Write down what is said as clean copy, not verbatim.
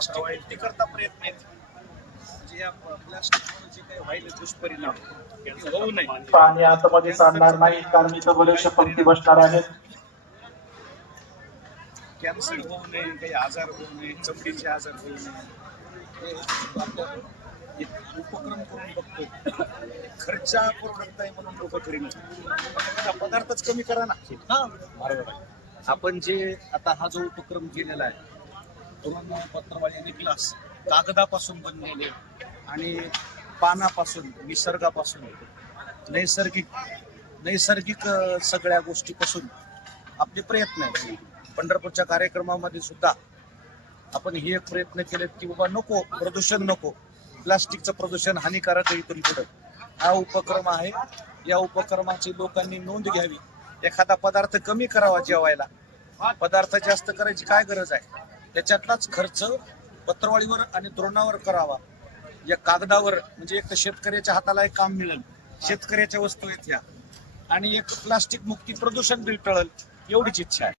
कशा होईल ते करता प्रयत्न आहेत. म्हणजे या प्लास्टिकमुळे जे काही व्हायला दुष्परिणाम ते होऊ नये. पाणी आतमध्ये सांडणार नाही कारण इथं बरेचशे पंक्ती बसणार आहेत. कॅन्सर होऊ नये, काही आजार होऊ नये, चमडीचे आजार होऊ नये, हे आपण एक उपक्रम करून बघतोय. खर्चा परवडत आहे म्हणून लोक करीन पदार्थच कमी करा ना. हा बरोबर आहे. आपण जे आता हा जो उपक्रम केलेला आहे तरुण पत्रवाळी ग्लास कागदापासून बनलेले आणि पानापासून निसर्गापासून नैसर्गिक सगळ्या गोष्टीपासून आपले प्रयत्न आहेत. पंढरपूरच्या कार्यक्रमामध्ये सुद्धा आपण हे एक प्रयत्न केलेत की बाबा नको प्रदूषण, नको प्लास्टिकचं प्रदूषण हानिकारक आहे इथून पुढे. हा उपक्रम आहे. या उपक्रमाची लोकांनी नोंद घ्यावी. एखादा पदार्थ कमी करावा जेवायला, पदार्थ जास्त करायची काय गरज आहे. त्याच्यातलाच खर्च पत्रवाळीवर आणि द्रोणावर करावा. या कागदावर म्हणजे एक तर शेतकऱ्याच्या हाताला एक काम मिळेल, शेतकऱ्याच्या वस्तू आहेत ह्या, आणि एक प्लास्टिक मुक्ती प्रदूषण बिल टळेल एवढीच इच्छा आहे.